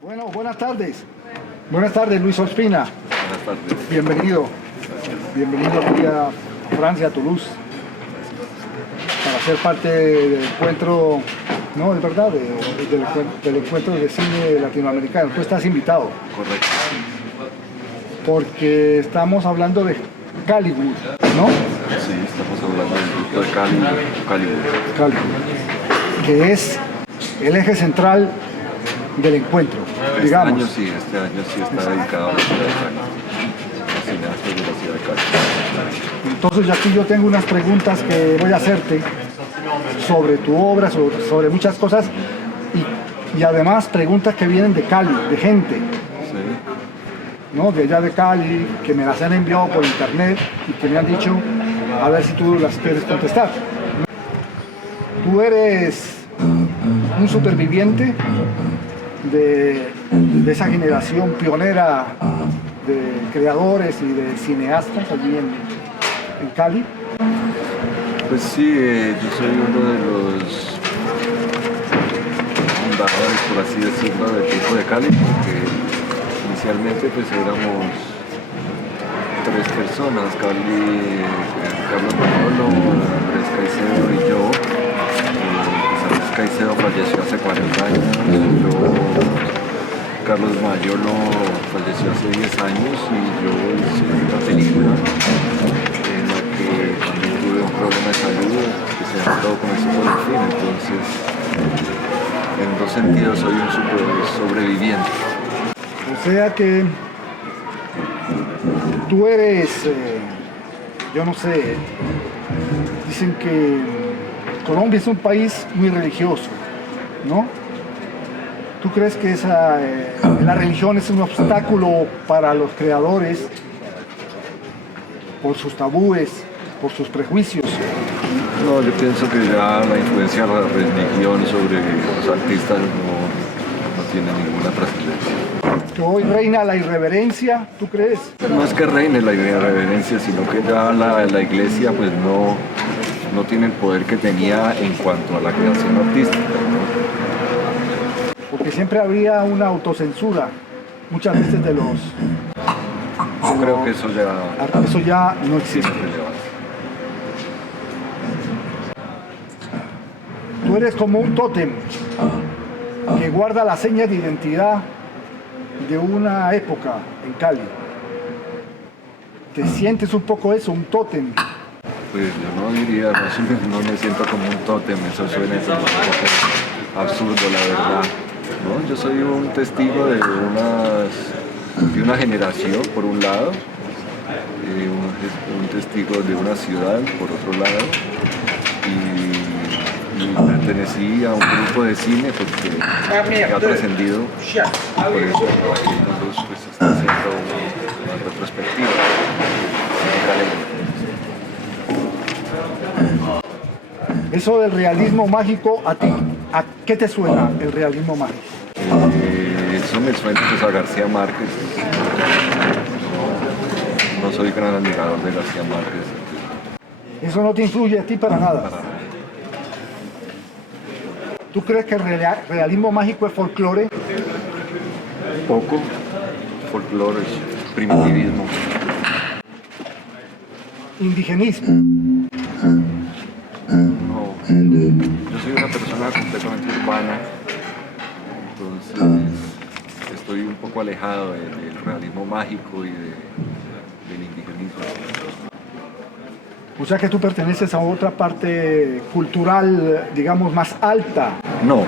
Bueno, buenas tardes. Buenas tardes, Luis Ospina. Buenas tardes. Bienvenido. Bienvenido aquí a Francia, a Toulouse, para ser parte del encuentro, no, es verdad, del encuentro de cine latinoamericano. Tú estás invitado. Correcto. Porque estamos hablando de Callywood, ¿no? Sí, estamos hablando del grupo de Callywood. Callywood, que es el eje central del encuentro, digamos. Este año sí está dedicado a la ciudad de Cali, a cineastas de la ciudad de Cali. Entonces aquí yo tengo unas preguntas que voy a hacerte sobre tu obra, sobre muchas cosas y además preguntas que vienen de Cali, de gente, Sí. ¿no? De allá de Cali, que me las han enviado por internet y que me han dicho a ver si tú las quieres contestar. Tú eres un superviviente de esa generación pionera de creadores y de cineastas allí en Cali. Pues sí, yo soy uno de los fundadores, por así decirlo, del grupo de Cali, porque inicialmente pues éramos 3 personas, Carlos Manolo, Andrés Caicedo y yo. Andrés Caicedo falleció hace 40 años, Carlos Mayolo falleció hace 10 años y yo hice una película en la que también tuve un problema de salud que se ha tratado con eso por el fin, entonces en 2 sentidos soy un sobreviviente. O sea que tú eres, yo no sé, dicen que Colombia es un país muy religioso, ¿no? ¿Tú crees que la religión es un obstáculo para los creadores por sus tabúes, por sus prejuicios? No, yo pienso que ya la influencia de la religión sobre los artistas no tiene ninguna trascendencia. Que hoy reina la irreverencia, ¿tú crees? No es que reine la irreverencia, sino que ya la iglesia pues no tiene el poder que tenía en cuanto a la creación artística, ¿no? Porque siempre habría una autocensura, muchas veces de los... Yo creo que eso ya no existe. tiene relevancia. Tú eres como un tótem que guarda las señas de identidad de una época en Cali. ¿Te sientes un poco eso, un tótem? Pues yo no diría, no me siento como un tótem, eso suena como un poco absurdo, la verdad. ¿No? Yo soy un testigo de una generación, por un lado, un testigo de una ciudad, por otro lado, y pertenecí a un grupo de cine porque ha trascendido, por eso aquí en Toulouse pues, está haciendo una retrospectiva caleña. Eso del realismo mágico, ¿a ti? ¿A qué te suena el realismo mágico? Eso me suena pues, a García Márquez. No soy gran admirador de García Márquez. Eso no te influye a ti para nada. ¿Tú crees que el realismo mágico es folclore? Poco folclore, primitivismo. Indigenismo. No, yo soy una persona completamente urbana, entonces estoy un poco alejado del realismo mágico y del indigenismo. O sea que tú perteneces a otra parte cultural, digamos, más alta. No. ¿O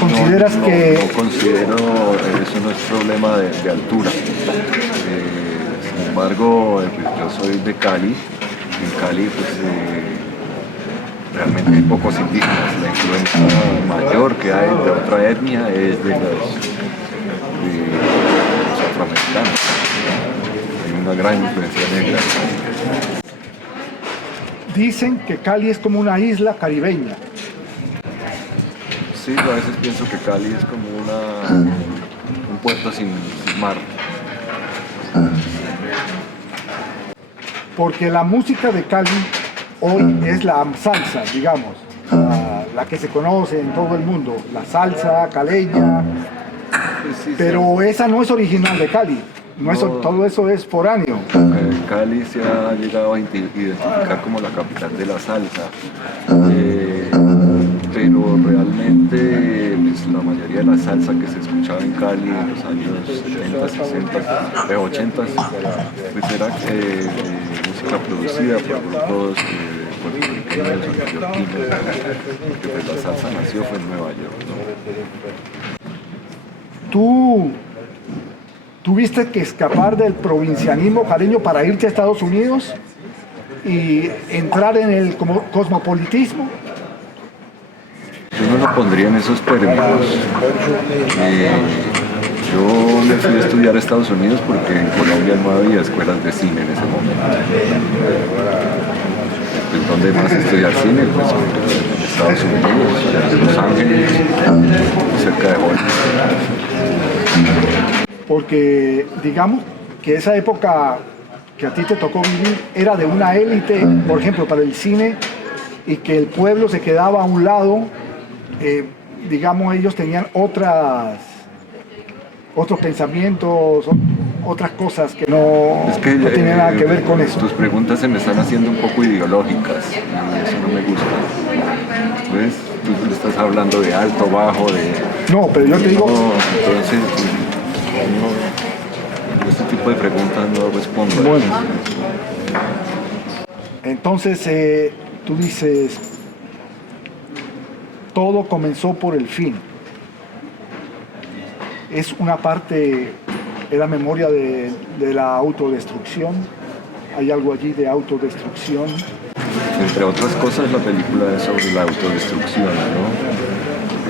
consideras que...? No considero, eso no es problema de altura. Sin embargo, pues, yo soy de Cali. En Cali, pues, realmente hay pocos indígenas. La influencia mayor que hay de otra etnia es de los afroamericanos. Hay una gran influencia negra. Dicen que Cali es como una isla caribeña. Sí, a veces pienso que Cali es como un puerto sin mar. Porque la música de Cali hoy es la salsa, digamos, la que se conoce en todo el mundo, la salsa caleña, Pues sí, pero sí. esa no es original de Cali. No es, No. todo eso es foráneo. Cali se ha llegado a identificar como la capital de la salsa, pero realmente pues, la mayoría de la salsa que se escuchaba en Cali en los años 70, 60, 80, pues era música producida por grupos puertorriqueños o neoyorquinos, porque pues, la salsa nació fue en Nueva York, ¿no? Tú tuviste que escapar del provincianismo caleño para irte a Estados Unidos y entrar en el cosmopolitismo. Yo no lo pondría en esos términos. Yo me fui a estudiar a Estados Unidos porque en Colombia no había escuelas de cine en ese momento. Pues, ¿dónde más estudiar cine? Pues en Estados Unidos, en Los Ángeles, cerca de Hollywood. Porque digamos que esa época que a ti te tocó vivir era de una élite, por ejemplo, para el cine, y que el pueblo se quedaba a un lado, digamos, ellos tenían otros pensamientos, otras cosas que no tenían nada que ver con eso. Tus preguntas se me están haciendo un poco ideológicas y eso no me gusta. ¿Ves? Tú le estás hablando de alto, bajo, de... No, pero yo te digo... No, entonces, no, este tipo de preguntas no respondo. Bueno, entonces tú dices, todo comenzó por el fin. Es una parte de la memoria de la autodestrucción. Hay algo allí de autodestrucción. Entre otras cosas, la película es sobre la autodestrucción, ¿no?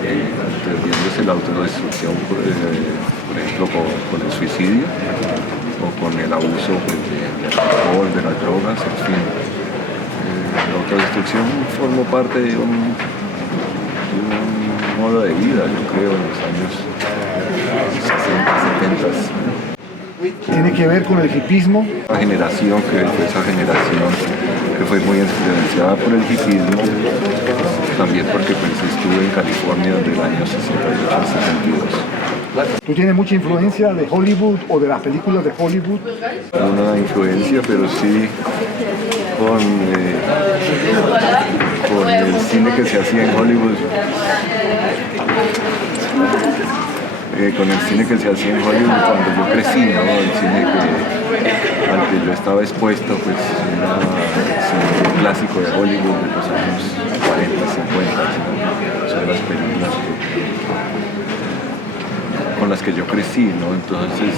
Entendiéndose la autodestrucción, por ejemplo, con el suicidio o con el abuso pues, del alcohol, de las drogas, en fin. La autodestrucción formó parte de un modo de vida, yo creo, en los años 60, 70. Tiene que ver con el hipismo. La generación que fue esa generación que fue muy influenciada por el hipismo, también porque pues, estuve en California desde el año 68 al 72. ¿Tú tienes mucha influencia de Hollywood o de las películas de Hollywood? Una influencia, pero sí con el cine que se hacía en Hollywood. Con el cine que se hacía en Hollywood cuando yo crecí, ¿no? El cine al que yo estaba expuesto, pues era el cine clásico de Hollywood de los años 40, 50, ¿no? Son las películas con las que yo crecí, ¿no? Entonces,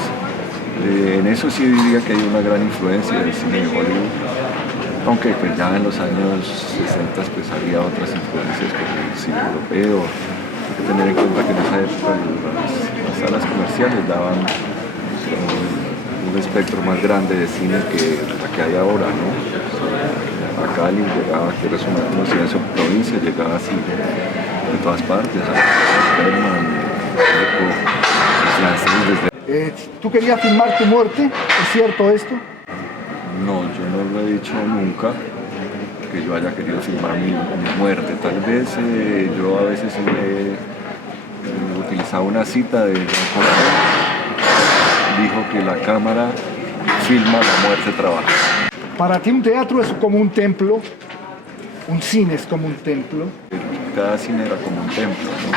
en eso sí diría que hay una gran influencia del cine de Hollywood, aunque pues ya en los años 60 pues había otras influencias como el cine europeo. Hay que tener en cuenta que en esa época las salas comerciales daban un espectro más grande de cine que la que hay ahora, ¿no? A Cali llegaba, que era una ciudad de su provincia, llegaba así de todas partes, a Berman, Eco, ¿Tú querías filmar tu muerte? ¿Es cierto esto? No, yo no lo he dicho nunca, que yo haya querido filmar mi muerte. Tal vez yo a veces utilizaba una cita de Jean Cocteau. Dijo que la cámara filma, la muerte trabaja. Para ti un teatro es como un templo, un cine es como un templo. Cada cine era como un templo, ¿no?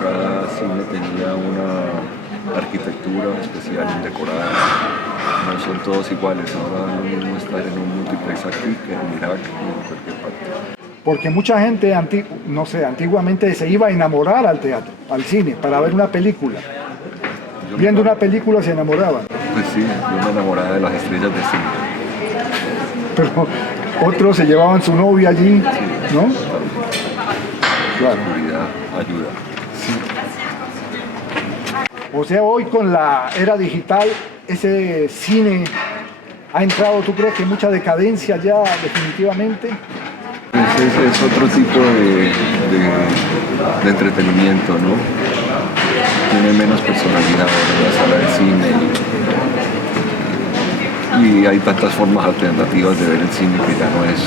Cada cine tenía una arquitectura especial, decorada. No son todos iguales. Ahora no es lo mismo estar en un multiplex aquí que en Irak o en cualquier parte. Porque mucha gente, antiguamente se iba a enamorar al teatro, al cine, para ver una película. Viendo una película se enamoraban. Pues sí, yo me enamoraba de las estrellas de cine. Pero otros se llevaban su novia allí, ¿no? Claro. La oscuridad ayuda. Sí. O sea, hoy con la era digital, ese cine ha entrado, ¿tú crees que mucha decadencia ya definitivamente? Ese es otro tipo de entretenimiento, ¿no? Tiene menos personalidad en la sala de cine y hay tantas formas alternativas de ver el cine que ya no es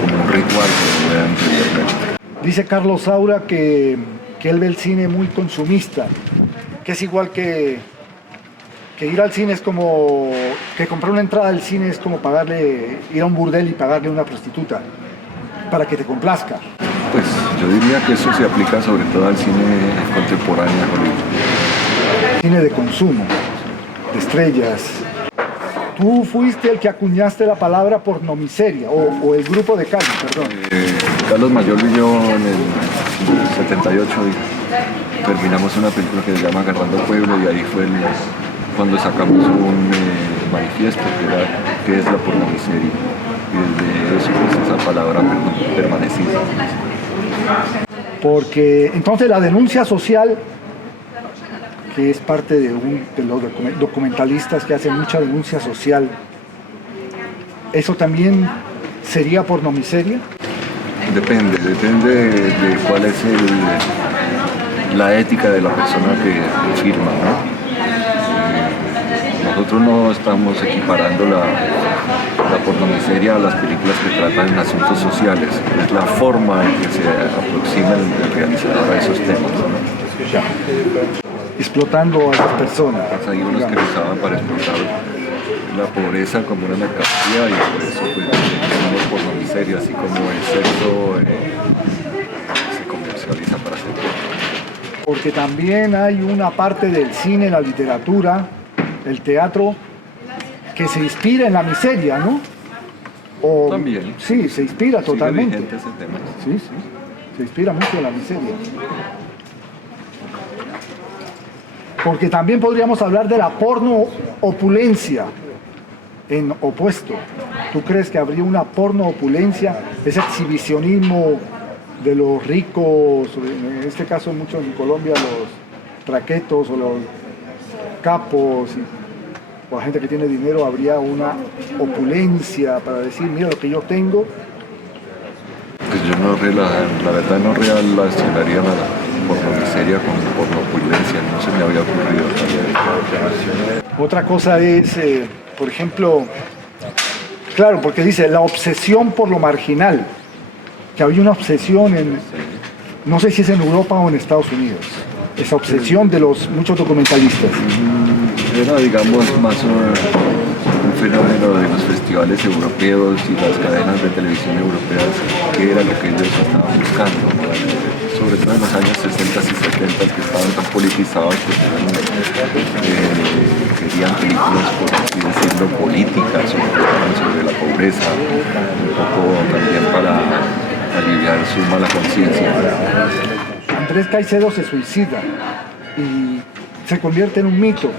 como un ritual como era anteriormente. Dice Carlos Saura que que él ve el cine muy consumista, que es igual que ir al cine es como, que comprar una entrada al cine es como ir a un burdel y pagarle a una prostituta para que te complazca. Pues yo diría que eso se aplica sobre todo al cine contemporáneo de Hollywood. Cine de consumo, de estrellas. Tú fuiste el que acuñaste la palabra pornomiseria, o el grupo de Cali, perdón. Carlos Mayor y yo en el 78 terminamos una película que se llama Agarrando Pueblo, y ahí fue cuando sacamos un manifiesto que es la pornomiseria. Y desde eso pues, esa palabra permanecida. Porque entonces la denuncia social, que es parte de los documentalistas que hacen mucha denuncia social, ¿eso también sería pornomiseria? Depende de cuál es la ética de la persona que firma, ¿no? Nosotros no estamos equiparando la pornomiseria a las películas que tratan asuntos sociales. Es la forma en que se aproxima el realizador a esos temas, ¿no? Ya. Explotando a las personas. Pues hay unos que lo usaban para explotar la pobreza como una mercancía, y por eso pues llamamos pornomiseria, así como el sexo se comercializa para hacer dinero. Porque también hay una parte del cine, la literatura, el teatro, que se inspira en la miseria, ¿no? También. Sí, se inspira totalmente. Sigue vigente ese tema. Sí, se inspira mucho en la miseria. Porque también podríamos hablar de la porno opulencia en opuesto. ¿Tú crees que habría una porno opulencia, ese exhibicionismo de los ricos, en este caso muchos en Colombia los traquetos o los capos o la gente que tiene dinero, habría una opulencia para decir, mira lo que yo tengo? Pues yo la verdad no relacionaría la pornomiseria con pornopulencia, no se me había ocurrido. Otra cosa es, por ejemplo, claro, porque dice la obsesión por lo marginal, que había una obsesión no sé si es en Europa o en Estados Unidos, esa obsesión de muchos documentalistas. Era, digamos, más un fenómeno de los festivales europeos y las cadenas de televisión europeas, que era lo que ellos estaban buscando, ¿no? Sobre todo en los años 60 y 70, que estaban tan politizados, que querían películas, por así decirlo, políticas, sobre la pobreza, un poco también para aliviar su mala conciencia. Andrés Caicedo se suicida y se convierte en un mito.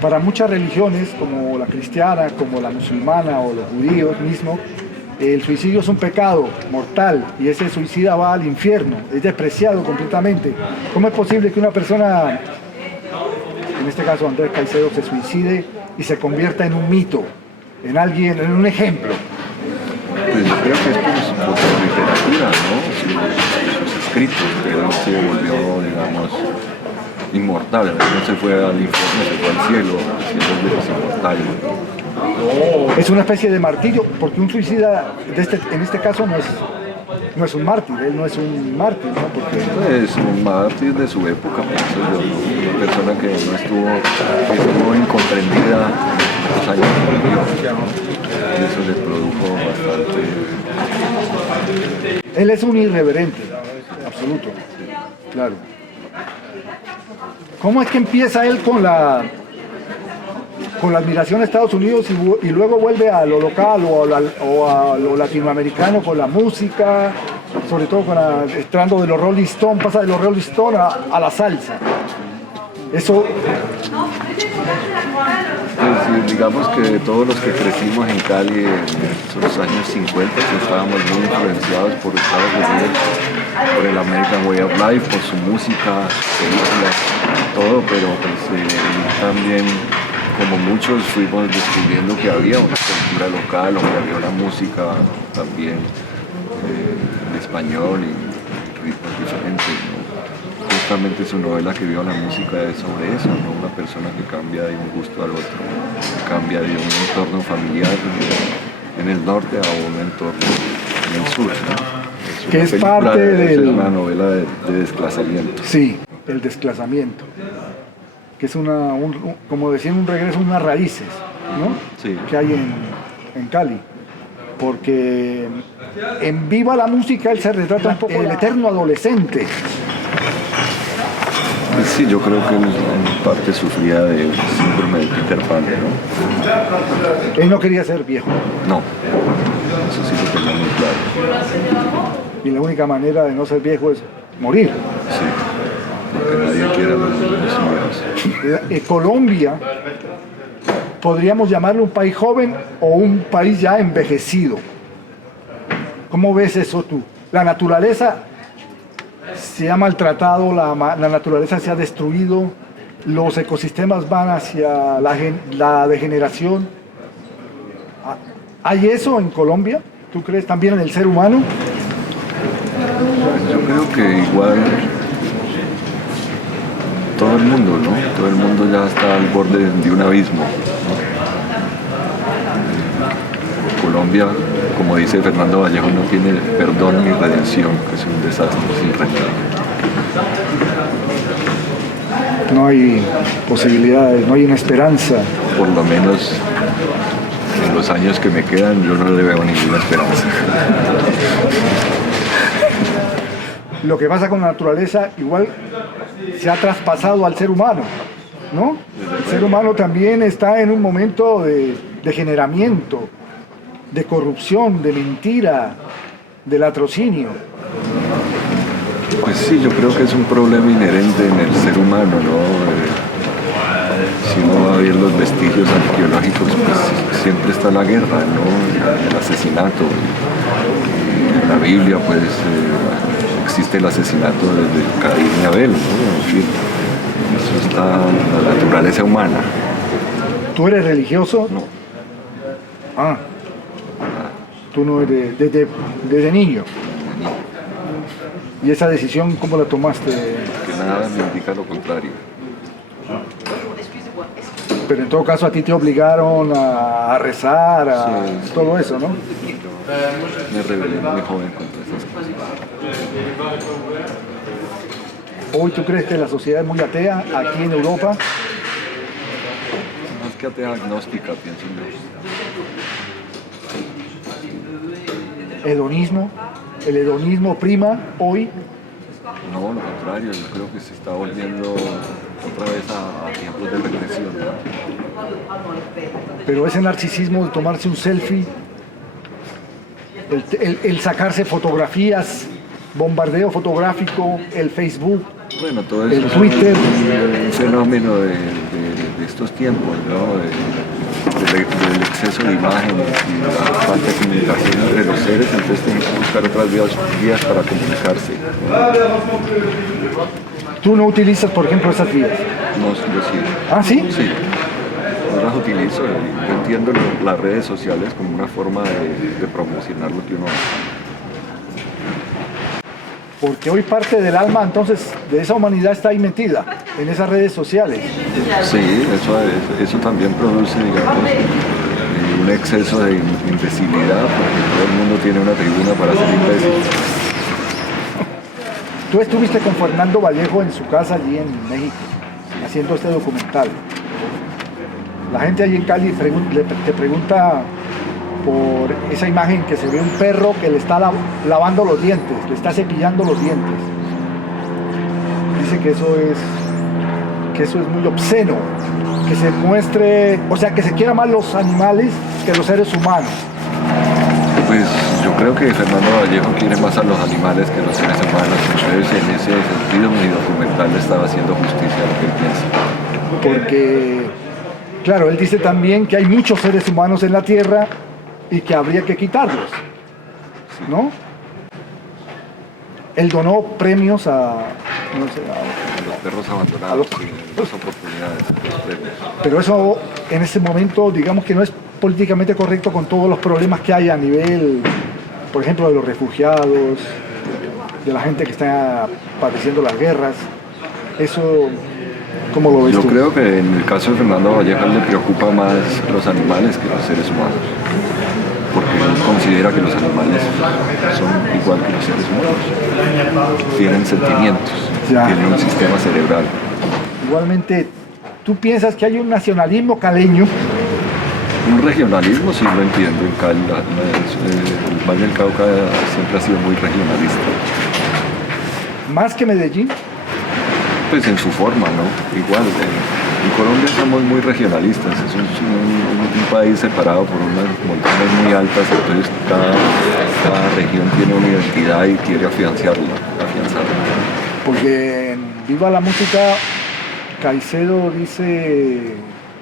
Para muchas religiones, como la cristiana, como la musulmana o los judíos mismos, el suicidio es un pecado mortal y ese suicida va al infierno, es despreciado completamente. ¿Cómo es posible que una persona, en este caso Andrés Caicedo, se suicide y se convierta en un mito, en alguien, en un ejemplo? Pues yo creo que es por su literatura, ¿no? Sus escritos, que él se volvió, digamos, inmortal, no se fue al infierno, se fue al cielo de los inmortales. Es una especie de martirio, porque un suicida en este caso no es un mártir, él no es un mártir, ¿no? Porque es un mártir de su época, pienso yo, una persona que estuvo incomprendida en los años que vivió, y eso le produjo bastante. Él es un irreverente, absoluto, claro. ¿Cómo es que empieza él con la admiración a Estados Unidos y luego vuelve a lo local o a lo latinoamericano con la música, sobre todo entrando de los Rolling Stones, pasa de los Rolling Stones a la salsa? Eso... Pues, digamos que todos los que crecimos en Cali en esos años 50 estábamos muy influenciados por Estados Unidos, por el American Way of Life, por su música, películas, todo, pero pues, también, como muchos, fuimos descubriendo que había una cultura local, o que había una música también en español y ritmos diferentes, ¿no? Justamente su novela que vio la música es sobre eso, ¿no? Una persona que cambia de un gusto al otro, cambia de un entorno familiar en el norte a un entorno en el sur, ¿no? Es que es parte Es del... una novela de desplazamiento. Sí, el desplazamiento, que es como decir, un regreso a unas raíces, ¿no? Sí. Que hay en Cali. Porque en Viva la Música él se retrata un poco el eterno adolescente. Sí, yo creo que él en parte sufría del síndrome de Peter Pan, ¿no? Él no quería ser viejo. No, eso sí lo tenía muy claro. Y la única manera de no ser viejo es morir. Sí, porque nadie quiere a los viejos. Colombia, podríamos llamarlo un país joven o un país ya envejecido. ¿Cómo ves eso tú? La naturaleza se ha maltratado, la naturaleza se ha destruido, los ecosistemas van hacia la degeneración. ¿Hay eso en Colombia? ¿Tú crees también en el ser humano? Yo creo que igual todo el mundo, ¿no? Todo el mundo ya está al borde de un abismo, ¿no? Colombia, como dice Fernando Vallejo, no tiene perdón ni redención, que es un desastre sin remedio. No hay posibilidades, no hay una esperanza. Por lo menos en los años que me quedan yo no le veo ninguna esperanza. Lo que pasa con la naturaleza igual se ha traspasado al ser humano, ¿no? El ser humano también está en un momento de degeneramiento, de corrupción, de mentira, de latrocinio. Pues sí, yo creo que es un problema inherente en el ser humano, ¿no? Si uno va a ver los vestigios arqueológicos, pues siempre está la guerra, ¿no? El asesinato. En la Biblia, pues, existe el asesinato de Caín y Abel, ¿no? En fin, eso está en la naturaleza humana. ¿Tú eres religioso? No. Ah. Tú no eres desde niño. ¿Y esa decisión cómo la tomaste? Que nada me indica lo contrario. Pero en todo caso a ti te obligaron a rezar, Sí. todo eso, ¿no? Me rebelé muy joven contra esas cosas. ¿Hoy tú crees que la sociedad es muy atea aquí en Europa? Más que atea, agnóstica, pienso yo. ¿Hedonismo? ¿El hedonismo prima hoy? No, lo contrario, yo creo que se está volviendo otra vez a tiempos de regresión, ¿no? Pero ese narcisismo de tomarse un selfie, el sacarse fotografías, bombardeo fotográfico, el Facebook, Bueno, todo eso el Twitter. es un fenómeno de estos tiempos, ¿no? Del exceso de imágenes y la falta de comunicación entre los seres, entonces tienen que buscar otras vías para comunicarse. ¿Tú no utilizas, por ejemplo, esas vías? No, yo sí. ¿Ah, sí? Sí, yo las utilizo. Yo entiendo las redes sociales como una forma de promocionar lo que uno hace. Porque hoy parte del alma, entonces, de esa humanidad está ahí metida, en esas redes sociales. Sí, eso también produce, digamos, un exceso de imbecilidad, porque todo el mundo tiene una tribuna para ser imbécil. Tú estuviste con Fernando Vallejo en su casa allí en México, haciendo este documental. La gente allí en Cali te pregunta por esa imagen que se ve un perro que le está lavando los dientes, le está cepillando los dientes. Dice que eso es muy obsceno, que se muestre, o sea, que se quiera más los animales que los seres humanos. Pues yo creo que Fernando Vallejo quiere más a los animales que los seres humanos, entonces en ese sentido mi documental le estaba haciendo justicia a lo que él piensa. Porque, claro, él dice también que hay muchos seres humanos en la Tierra y que habría que quitarlos, ¿no? Él donó premios a los perros abandonados, las oportunidades, los premios. Pero eso en ese momento, digamos que no es políticamente correcto con todos los problemas que hay a nivel, por ejemplo, de los refugiados, de la gente que está padeciendo las guerras. Eso, ¿cómo lo ves tú? Yo creo que en el caso de Fernando Vallejo le preocupa más los animales que los seres humanos. porque él considera que los animales son igual que los seres humanos, tienen sentimientos, tienen un sistema cerebral. Igualmente, ¿tú piensas que hay un nacionalismo caleño? Un regionalismo sí lo entiendo en Cali, el Valle del Cauca siempre ha sido muy regionalista. ¿Más que Medellín? Pues en su forma, ¿no? Igual, en Colombia somos muy regionalistas, es un país separado por unas montañas muy altas, entonces cada región tiene una identidad y quiere afianzarla. Porque en Viva la Música, Caicedo dice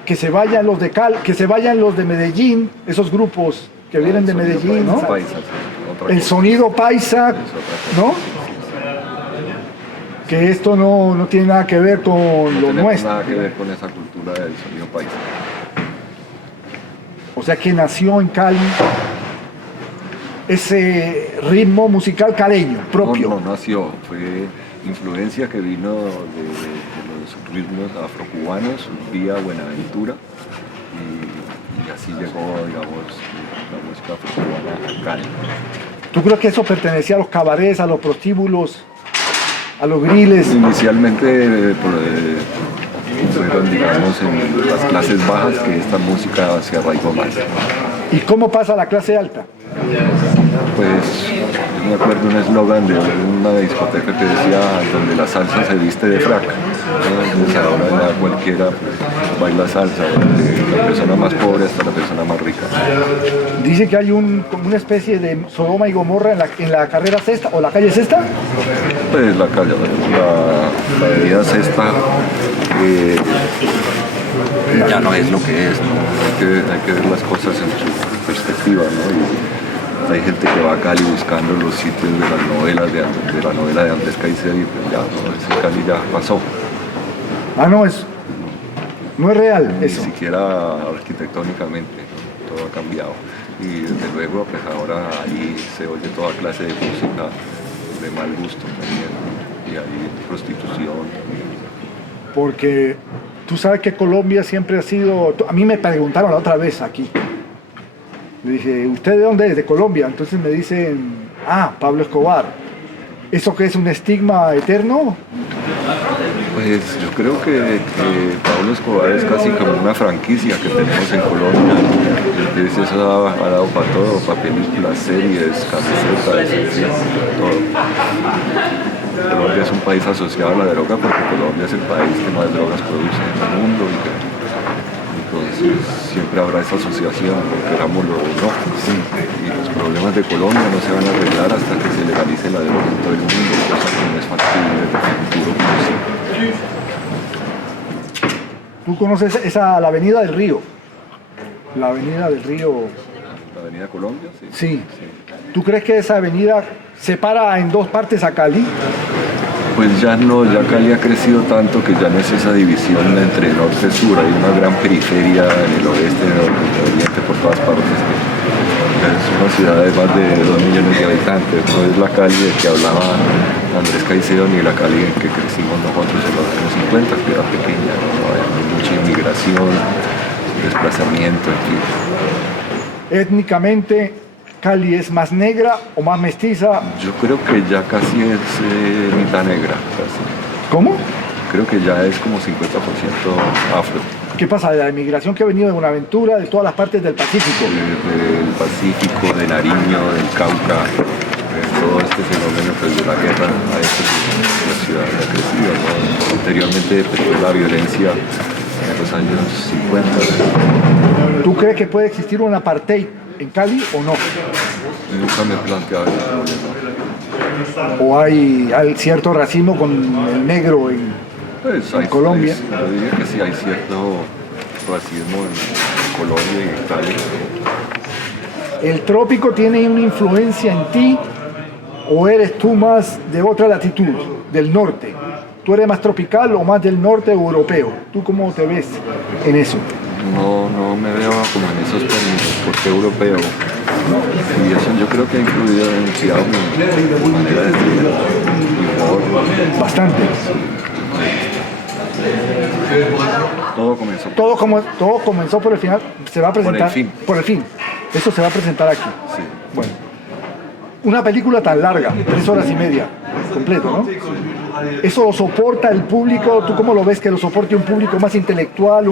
que se vayan los de que se vayan los de Medellín, esos grupos que vienen de Medellín, ¿no? Paisa, el sonido paisa, ¿no? Que esto no tiene nada que ver con lo nuestro. No tiene nada que ver con esa cultura del sonido paisa. O sea que nació en Cali ese ritmo musical caleño propio. No nació, fue influencia que vino de los ritmos afrocubanos vía Buenaventura y así llegó, digamos, la música afrocubana a Cali. ¿Tú crees que eso pertenecía a los cabarets, a los prostíbulos, a los griles? Inicialmente fueron, digamos, en las clases bajas que esta música se arraigó más. ¿Y cómo pasa a la clase alta? Pues yo me acuerdo un eslogan de una discoteca que decía donde la salsa se viste de frac, ¿no? Entonces ahora ya cualquiera pues, baila salsa, desde la persona más pobre hasta la persona más rica. Dice que hay como una especie de Sodoma y Gomorra en la carrera Sexta o la calle Sexta. Pues la calle, la avenida Sexta ya no es lo que es, ¿no? Hay que ver las cosas en su perspectiva, ¿no? Hay gente que va a Cali buscando los sitios de las novelas de la novela de Andrés Caicedo y pues ya, ¿no? Ese Cali ya pasó. Ah, no es real Ni eso. siquiera arquitectónicamente, ¿no? Todo ha cambiado. Y desde luego, pues ahora ahí se oye toda clase de música de mal gusto también, ¿no? Y hay prostitución. Porque tú sabes que Colombia siempre ha sido... A mí me preguntaron la otra vez aquí. Le dije, ¿usted de dónde es? De Colombia. Entonces me dicen, Pablo Escobar. ¿Eso qué es un estigma eterno? Pues yo creo que Pablo Escobar es casi como una franquicia que tenemos en Colombia. Entonces eso ha dado para todo, para películas, series, camisetas, todo. Colombia es un país asociado a la droga porque Colombia es el país que más drogas produce en el mundo entonces siempre habrá esa asociación, querámoslo o no. Sí. Y los problemas de Colombia no se van a arreglar hasta que se legalice la droga en todo el mundo, cosa que no es factible desde el futuro. ¿Tú conoces la Avenida del Río? La Avenida del Río... ¿La Avenida Colombia? Sí. ¿Tú crees que esa avenida separa en dos partes a Cali? Pues ya no, ya Cali ha crecido tanto que ya no es esa división entre norte y sur, hay una gran periferia en el oeste, en el oriente, por todas partes. Es una ciudad de más de 2 millones de habitantes, no es la Cali de que hablaba Andrés Caicedo ni la Cali en que crecimos nosotros en los años 50, que era pequeña, ¿no? Hay mucha inmigración, desplazamiento, en fin. Étnicamente, ¿Cali es más negra o más mestiza? Yo creo que ya casi es mitad negra, casi. ¿Cómo? Creo que ya es como 50% afro. ¿Qué pasa? De la inmigración que ha venido de Buenaventura, de todas las partes del Pacífico. Del Pacífico, de Nariño, del Cauca, todo este fenómeno pues, de la guerra ha hecho que la ciudad haya crecido, ¿no? Anteriormente pues, la violencia en los años 50. ¿Tú crees que puede existir un apartheid en Cali o no? Nunca me he planteado ese problema. ¿O hay cierto racismo con el negro en Colombia? Yo diría que sí hay cierto racismo en Colombia y en Cali. ¿El trópico tiene una influencia en ti o eres tú más de otra latitud, del norte? ¿Tú eres más tropical o más del norte europeo? ¿Tú cómo te ves en eso? No me veo como en esos términos, porque europeo. Y eso yo creo que ha influenciado mi manera de escribir, mi humor. Bastante. Todo comenzó. Todo comenzó por el final, se va a presentar Por el fin. Por el fin. Eso se va a presentar aquí. Sí. Bueno, una película tan larga, 3 horas y media, completo, ¿no? ¿Eso lo soporta el público? ¿Tú cómo lo ves que lo soporte un público más intelectual?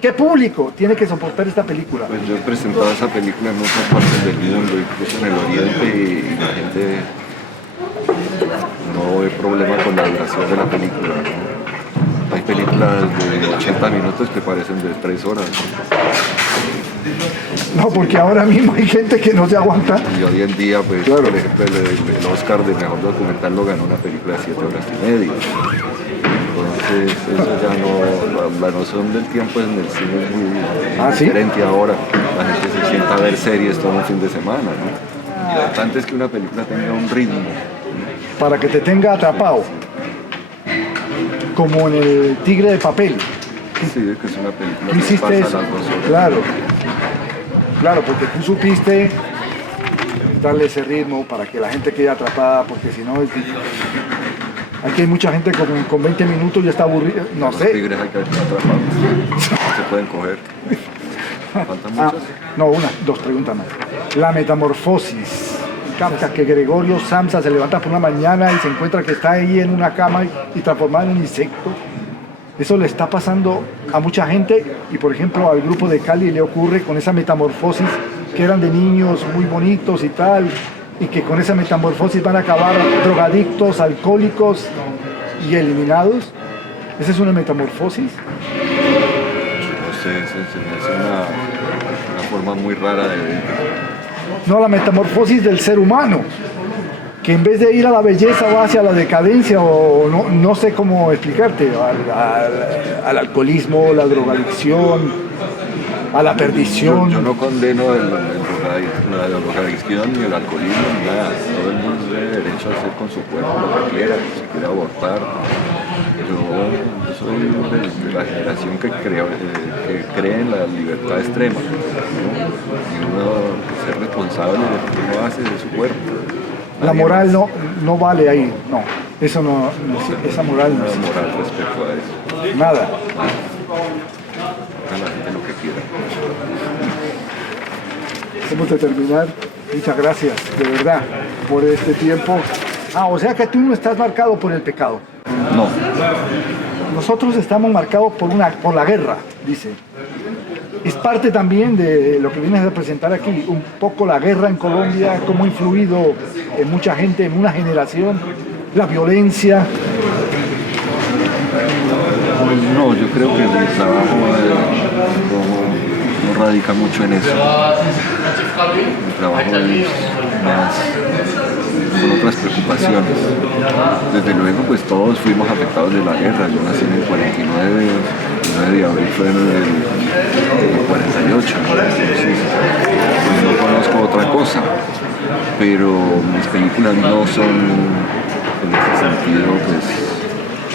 ¿Qué público tiene que soportar esta película? Pues yo he presentado esa película en muchas partes del mundo, incluso en el Oriente, y la gente no ve problema con la duración de la película, ¿no? Hay películas de 80 minutos que parecen de 3 horas. No, porque ahora mismo hay gente que no se aguanta. Y hoy en día, pues, Claro. por ejemplo, el Oscar de Mejor Documental lo ganó una película de 7 horas y media. Entonces, eso ya no, la noción del tiempo en el cine es muy ¿Sí? diferente ahora. La gente se sienta a ver series todo un fin de semana, ¿no? Lo importante es que una película tenga un ritmo. Para que te tenga atrapado. Como en el Tigre de Papel. Sí, es que es una película Tú que hiciste pasa eso. las 2 horas. Claro. Claro, porque tú supiste darle ese ritmo para que la gente quede atrapada, porque si no, aquí hay mucha gente con 20 minutos ya está aburrida, no Los sé. tigres hay que atraparlos. Se pueden coger. ¿Faltan muchas? No, dos preguntas más. La metamorfosis. Capta que Gregorio Samsa se levanta por una mañana y se encuentra que está ahí en una cama y transformado en un insecto. Eso le está pasando a mucha gente y, por ejemplo, al grupo de Cali le ocurre con esa metamorfosis, que eran de niños muy bonitos y tal, y que con esa metamorfosis van a acabar drogadictos, alcohólicos y eliminados. ¿Esa es una metamorfosis? No sé, se me hace una forma muy rara de ver. No, la metamorfosis del ser humano, que en vez de ir a la belleza va hacia la decadencia, o no sé cómo explicarte, al alcoholismo, la drogadicción, a la perdición. Yo no condeno la drogadicción ni el alcoholismo ni nada. Todo el mundo tiene derecho a hacer con su cuerpo lo que quiera, si quiere abortar. Yo soy de la generación que cree en la libertad extrema, ¿no? Y uno ser responsable de lo que uno hace de su cuerpo. La moral no vale ahí, no. Eso no, esa moral no No hay existe. moral respecto a eso. Nada. A la gente lo que quiera. Hemos de terminar. Muchas gracias, de verdad, por este tiempo. O sea que tú no estás marcado por el pecado. No, Nosotros estamos marcados por la guerra, dice. Es parte también de lo que vienes a presentar aquí, un poco la guerra en Colombia, cómo ha influido en mucha gente, en una generación, la violencia. no, yo creo que mi trabajo no radica mucho en eso. Mi trabajo es más con otras preocupaciones. Desde luego, pues todos fuimos afectados de la guerra. Yo nací en el 49, el 9 de abril fue en el 48. Entonces, pues no conozco otra cosa. Pero mis películas no son, en ese sentido, pues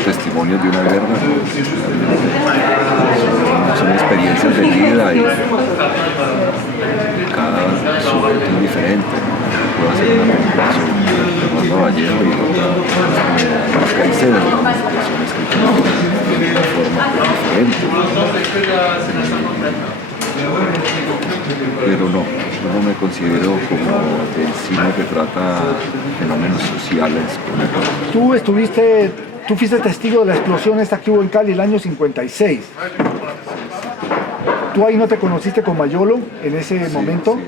testimonios de una guerra, son experiencias de vida y cada sujeto es diferente. Puedo hacer una película sobre Fernando Vallejo y otra sobre Caicedo, son escritas de una forma diferente. Pero no, yo no me considero como el cine que trata fenómenos sociales. Tú fuiste testigo de la explosión esta que hubo en Cali el año 56. ¿Tú ahí no te conociste con Mayolo en ese momento? Sí,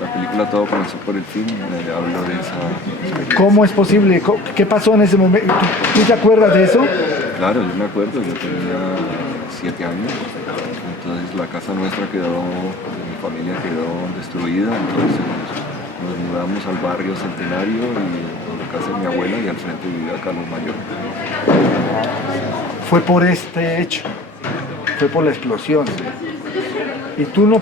la película Todo comenzó por el fin, hablo de esa experiencia. ¿Cómo es posible? ¿Qué pasó en ese momento? ¿Tú te acuerdas de eso? Claro, yo me acuerdo, yo tenía 7 años, entonces la casa nuestra mi familia quedó destruida, entonces nos mudamos al barrio Centenario y a la casa de mi abuela y al frente vivía Carlos Mayor. Fue por este hecho, fue por la explosión. Y tú no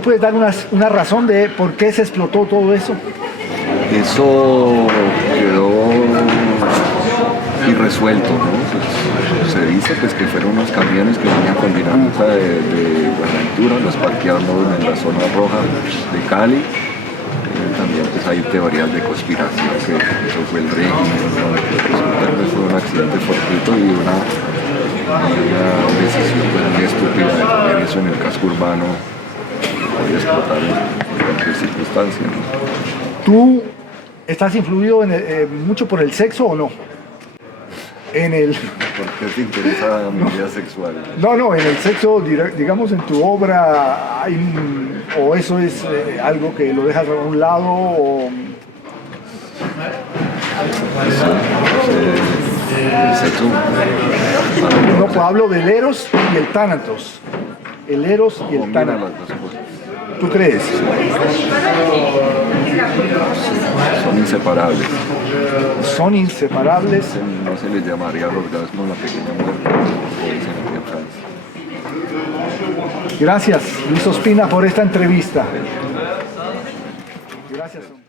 puedes dar una razón de por qué se explotó todo eso. Eso quedó irresuelto, ¿no? Pues, se dice pues, que fueron unos camiones que venían con dinamita de Buenaventura, los parquearon en la zona roja de Cali. También pues, hay teorías de conspiración, que eso fue el régimen, ¿no? Resulta que fue un accidente fortuito y una decisión pues, muy estúpida de poner eso en el casco urbano podría explotar en cualquier circunstancia, ¿no? ¿Tú estás influido mucho por el sexo o no? En el... ¿Por qué te interesa mi vida sexual? No, en el sexo, digamos, en tu obra, o eso es algo que lo dejas a un lado, o... El sexo. No, pues hablo del Eros y el Tánatos. El Eros y el Combina Tánatos. las dos cosas. ¿Tú crees? Son inseparables. Son inseparables. No se les llamaría al orgasmo la pequeña muerte, como dicen aquí en Francia. Gracias, Luis Ospina, por esta entrevista. Gracias.